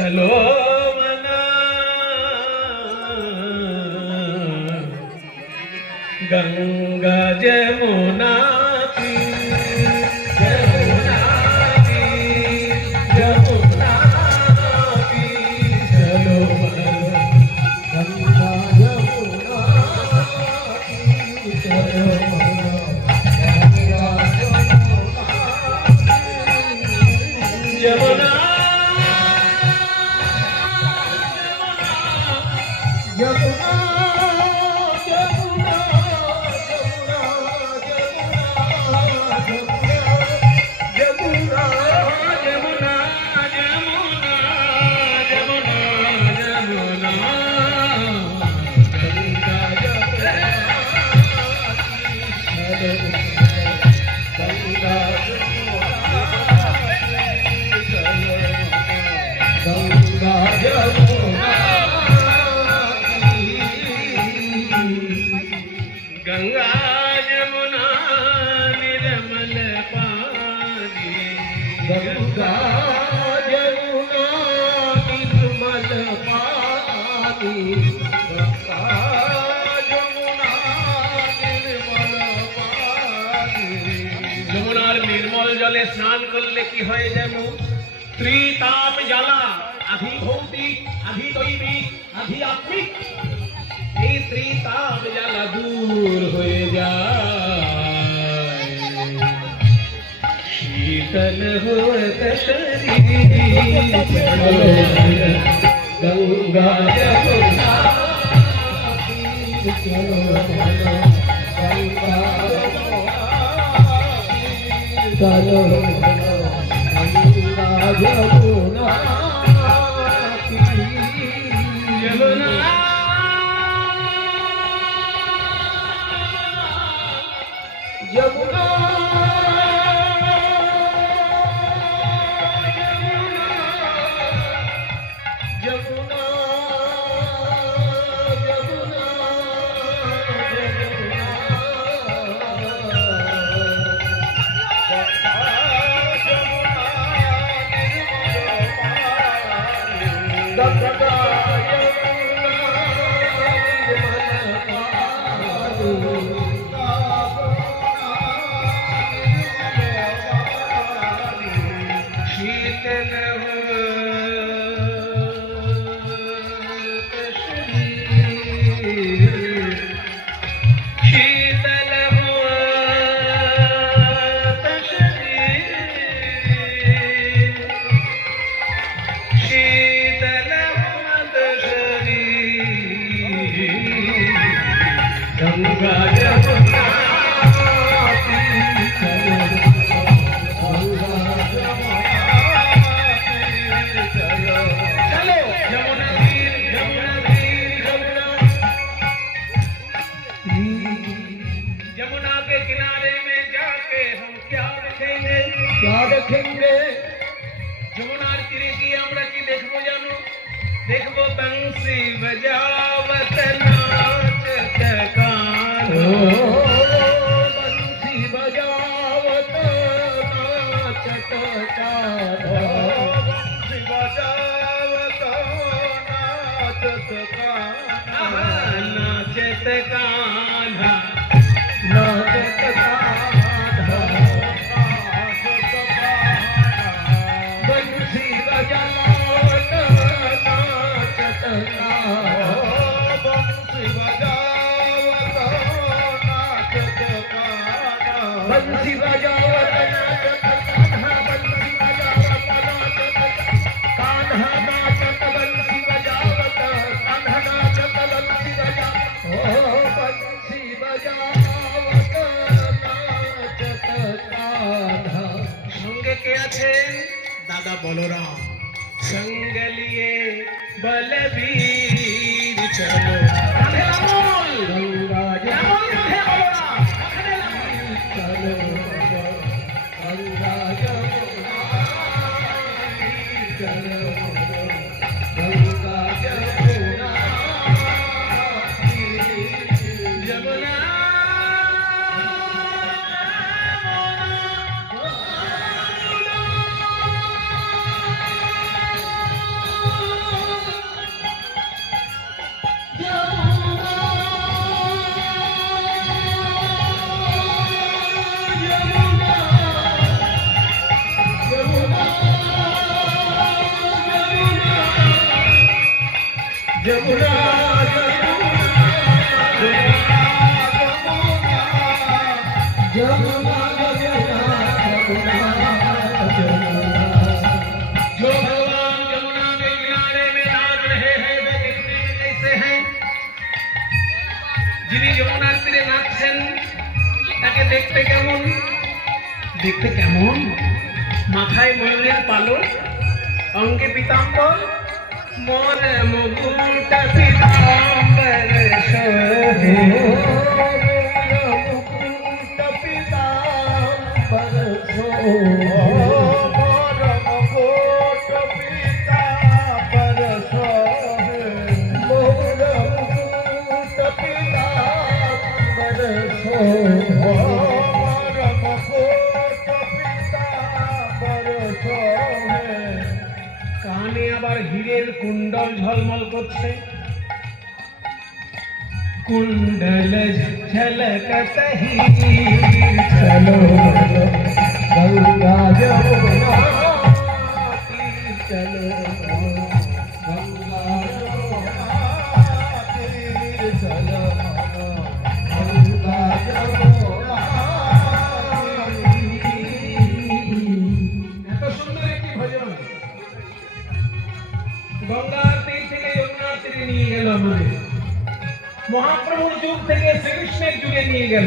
चलो मना गंगा जमुना गंगा जमुना निर्मल पानी गंगा जमुना निर्मल पानी गंगा जमुना निर्मल पानी যমুনার নির্মল জলে স্নান করলে কি হয় জানো? ত্রিতাপ জ্বালা, আধি ভৌতিক, আধি দৈবিক, আধি আত্মিক, এই ত্রিতাপ জ্বালা দূর হয়ে যায়। শীতল হোত শরীর গঙ্গা যমুনা চলো গঙ্গা চলো गंगा जमुना यमुना यमुना यमुना गंगा जमुना चलो यमुना तीर यमुना तीर यमुना के किनारे में जाके हम क्या देखेंगे? যমুনার তীরে গিয়ে আমরা কি দেখবো জানো? দেখবো বংশী বজাवत नाचत कान्हा बंसी बजावत नाचत कान्हा बंसी बजावत नाचत कान्हा नाचत कान्हा नाचत कान्हा बंसी बजावत नाचत कान्हा बंसी बजावत नाचत कान्हा बंसी बजावत नाचत कान्हा नाचत बंसी बजावत कान्हा नाचत बंसी बजावत बंसी बजावत नाचत कान्हा। সঙ্গে কে আছেন? দাদা বলরাম। সঙ্গ লিয়ে বলবীর চলো রাধে রামল গঙ্গা যমুনা রাধে বলরাম চলো গঙ্গা যমুনা চলো গঙ্गा যমুনা যমুনা যমুনা যমুনা जो भगवान यमुना के किनारे में नाच रहे हैं वे देखने में कैसे हैं जिन्हें यमुना तीरे नाचছেন তাকে দেখতে কেমন মাথায় ময়ূরের পালক অঙ্গে পীতাম্বর মনে মুকুট পীতাম্বর শোভে কানে আবার হীরের কুণ্ডল ঝলমল করছে কুণ্ডল ঝলকত হি চলো গঙ্গা যমুনা চলো গঙ্গা চলো গঙ্গা যমুনা এত সুন্দর একটি ভজন গঙ্গার তীর থেকে যমুনার তীরে নিয়ে গেল আমাদের মহাপ্রভুর যুগ থেকে শ্রীকৃষ্ণের যুগে নিয়ে গেল